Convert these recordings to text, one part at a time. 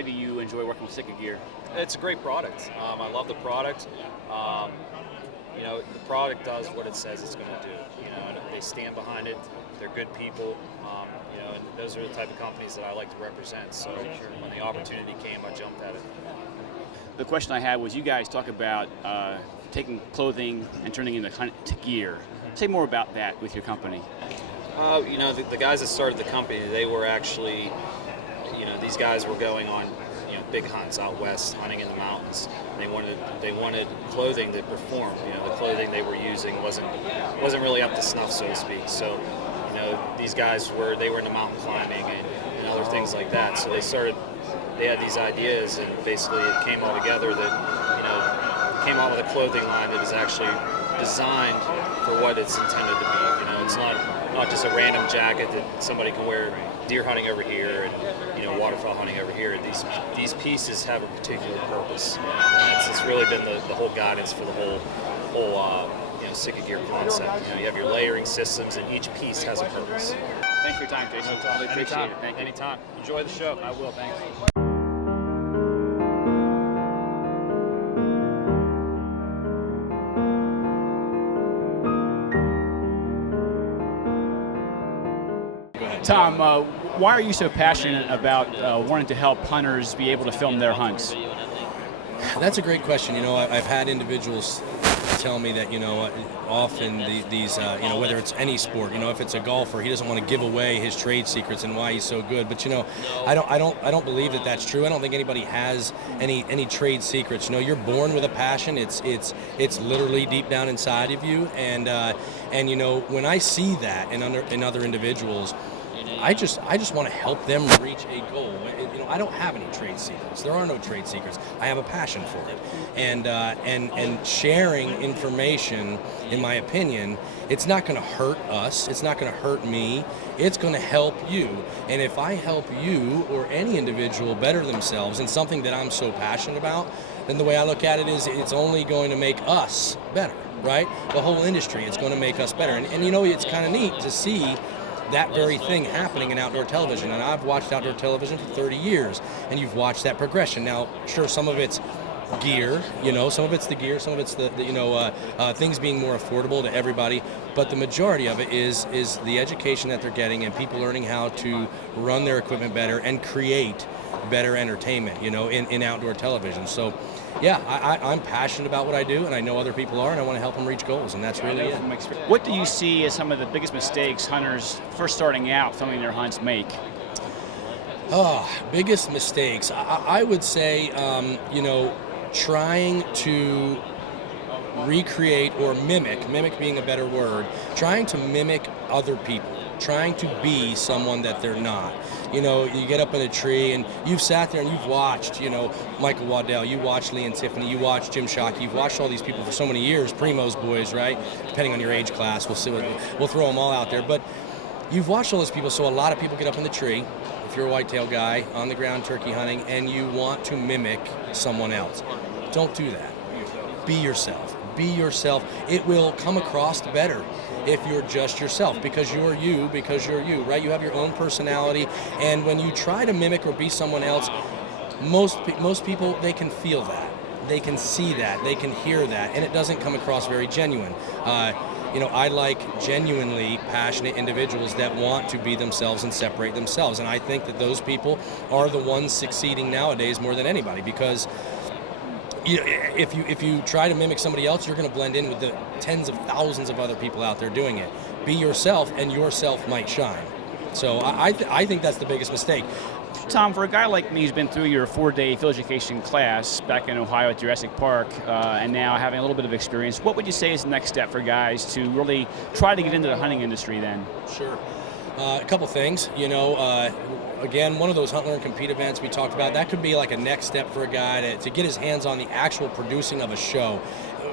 why do you enjoy working with Sitka Gear? It's a great product. I love the product. You know, the product does what it says it's going to do. You know, and they stand behind it. They're good people. You know, and those are the type of companies that I like to represent. So when the opportunity came, I jumped at it. The question I had was, you guys talk about taking clothing and turning it into gear. Say more about that with your company. You know, the guys that started the company, they were actually, you know, these guys were going on, you know, big hunts out west, hunting in the mountains. They wanted clothing that performed. You know, the clothing they were using wasn't really up to snuff, so to speak. So, you know, these guys were into mountain climbing and other things like that. So they had these ideas, and basically it came all together that, you know, came out with a clothing line that is actually designed for what it's intended to be. You know, it's not just a random jacket that somebody can wear deer hunting over here and, you know, waterfowl hunting over here. These pieces have a particular purpose. And it's really been the whole guidance for the whole you know, Sitka Gear concept. You know, you have your layering systems, and each piece has a purpose. Thanks for your time, Jason. Really appreciate it. Thank you. Anytime. Enjoy the show. I will. Thanks. Tom, why are you so passionate about wanting to help hunters be able to film their hunts? That's a great question. You know, I've had individuals tell me that, you know, often these you know, whether it's any sport, you know, if it's a golfer, he doesn't want to give away his trade secrets and why he's so good. But, you know, I don't believe that that's true. I don't think anybody has any trade secrets. You know, you're born with a passion. It's literally deep down inside of you. And you know, when I see that in other individuals, I just want to help them reach a goal. You know, I don't have any trade secrets. There are no trade secrets. I have a passion for it, and sharing information, in my opinion, it's not going to hurt us. It's not going to hurt me. It's going to help you. And if I help you or any individual better themselves in something that I'm so passionate about, then the way I look at it is it's only going to make us better, right? The whole industry, it's going to make us better. And you know, it's kind of neat to see that very thing happening in outdoor television. And I've watched outdoor television for 30 years, and you've watched that progression. Now, sure, some of it's gear, you know, some of it's the gear, some of it's the you know, things being more affordable to everybody, but the majority of it is the education that they're getting and people learning how to run their equipment better and create better entertainment, you know, in outdoor television. So yeah, I'm passionate about what I do, and I know other people are, and I want to help them reach goals, and that's really it. What do you see as some of the biggest mistakes hunters first starting out filming their hunts make? Oh, biggest mistakes. I would say, you know, trying to recreate or mimic being a better word, trying to mimic other people, trying to be someone that they're not. You know, you get up in a tree and you've sat there and you've watched, you know, Michael Waddell, you watched Lee and Tiffany, you watched Jim Shockey, you've watched all these people for so many years, Primo's boys, right? Depending on your age class, we'll throw them all out there. But you've watched all those people, so a lot of people get up in the tree, if you're a whitetail guy, on the ground turkey hunting, and you want to mimic someone else. Don't do that. Be yourself. Be yourself. It will come across better if you're just yourself, because you're you, right? You have your own personality, and when you try to mimic or be someone else, most people, they can feel that. They can see that. They can hear that, and it doesn't come across very genuine. You know, I like genuinely passionate individuals that want to be themselves and separate themselves, and I think that those people are the ones succeeding nowadays more than anybody, because if you try to mimic somebody else, you're going to blend in with the tens of thousands of other people out there doing it. Be yourself, and yourself might shine. So I think that's the biggest mistake. Tom, for a guy like me who's been through your 4-day field education class back in Ohio at Jurassic Park, and now having a little bit of experience, what would you say is the next step for guys to really try to get into the hunting industry then? Sure. A couple things. You know, again, one of those hunt, learn, compete events we talked about, that could be like a next step for a guy to get his hands on the actual producing of a show.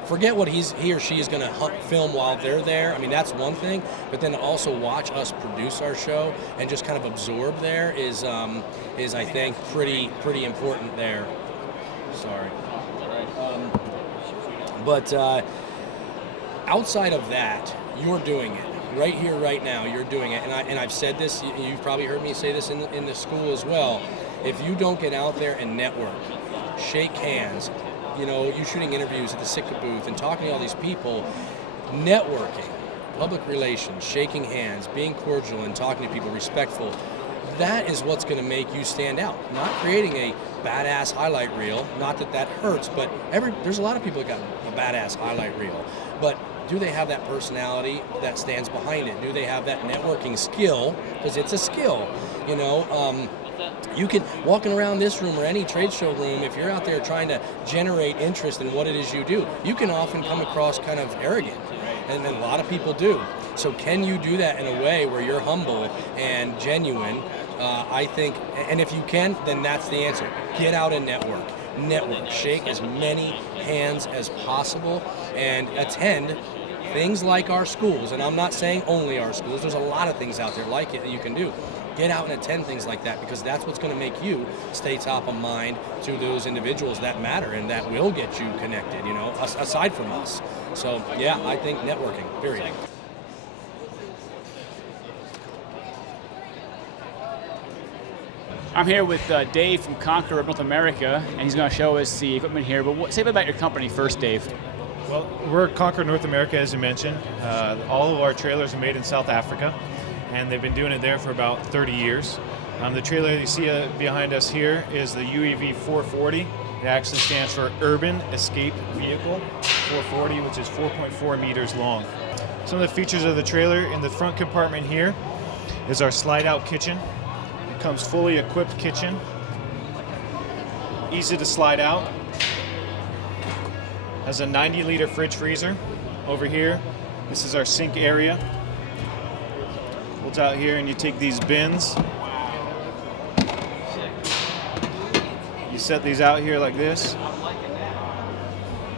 Forget what he or she is going to film while they're there. I mean, that's one thing, but then to also watch us produce our show and just kind of absorb there is I think pretty important there. Sorry. But outside of that, you're doing it. Right here, right now, you're doing it, and I've said this. You've probably heard me say this in the school as well. If you don't get out there and network, shake hands, you shooting interviews at the Sitka booth and talking to all these people, networking, public relations, shaking hands, being cordial and talking to people, respectful, that is what's going to make you stand out. Not creating a badass highlight reel, not that that hurts, but there's a lot of people that got a badass highlight reel, but do they have that personality that stands behind it? Do they have that networking skill? Because it's a skill, You can, walking around this room or any trade show room, if you're out there trying to generate interest in what it is you do, you can often come across kind of arrogant, and a lot of people do. So can you do that in a way where you're humble and genuine? I think, and if you can, then that's the answer. Get out and network. Network. Shake as many hands as possible and attend things like our schools. And I'm not saying only our schools. There's a lot of things out there like it that you can do. Get out and attend things like that, because that's what's going to make you stay top of mind to those individuals that matter and that will get you connected, aside from us. So, yeah, I think networking, period. I'm here with Dave from Conqueror North America, and he's going to show us the equipment here. But say a bit about your company first, Dave. Well, we're Conqueror North America, as you mentioned. All of our trailers are made in South Africa, and they've been doing it there for about 30 years. The trailer you see behind us here is the UEV 440. It actually stands for Urban Escape Vehicle 440, which is 4.4 meters long. Some of the features of the trailer in the front compartment here is our slide-out kitchen. It comes fully equipped kitchen, easy to slide out. Has a 90-liter fridge freezer over here. This is our sink area. Holds out here, and you take these bins. You set these out here like this.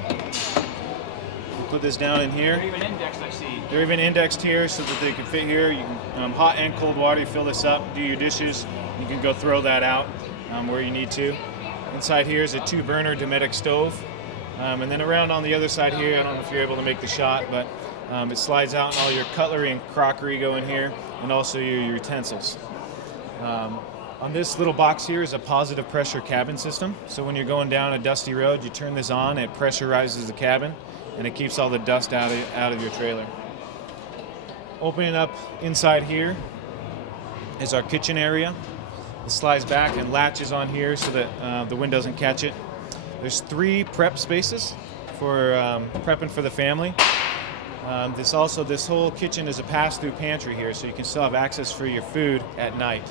You put this down in here. They're even indexed, I see. They're even indexed here so that they can fit here. You can hot and cold water. You fill this up, do your dishes. You can go throw that out where you need to. Inside here is a 2-burner Dometic stove. And then around on the other side here, I don't know if you're able to make the shot, but it slides out and all your cutlery and crockery go in here, and also your utensils. On this little box here is a positive pressure cabin system. So when you're going down a dusty road, you turn this on, it pressurizes the cabin, and it keeps all the dust out of your trailer. Opening up inside here is our kitchen area. It slides back and latches on here so that the wind doesn't catch it. There's 3 prep spaces for prepping for the family. This whole kitchen is a pass-through pantry here, so you can still have access for your food at night.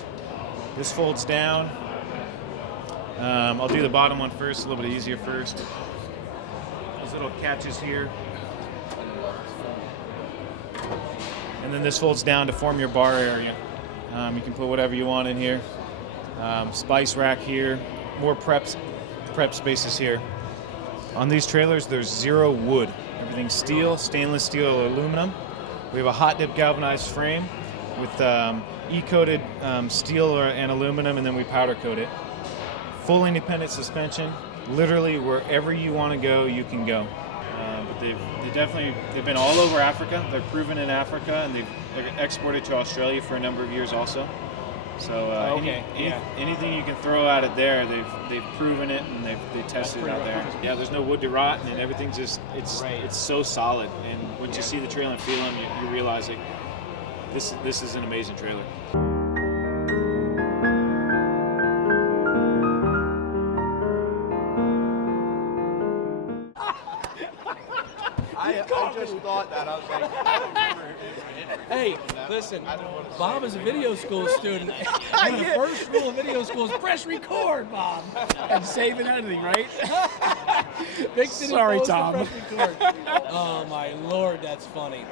This folds down. I'll do the bottom one first, a little bit easier first. These little catches here. And then this folds down to form your bar area. You can put whatever you want in here. Spice rack here. More prep spaces here. On these trailers, there's 0 wood. Everything's steel, stainless steel, or aluminum. We have a hot dip galvanized frame with E-coated steel and aluminum, and then we powder coat it. Full independent suspension. Literally wherever you want to go, you can go. But they've been all over Africa. They're proven in Africa, and they've exported to Australia for a number of years also. So anything you can throw at it there, they've proven it, and they tested it out there. Yeah, there's no wood to rot, and everything's just it's so solid. And once you see the trailer and feel them, you realize like this is an amazing trailer. I just thought that. I was like, Hey, listen, Bob is a video school student. One of the first rule of video school is press record, Bob. And saving editing, right? Mix it in Sorry, post and Tom. press record. Oh, my Lord, that's funny.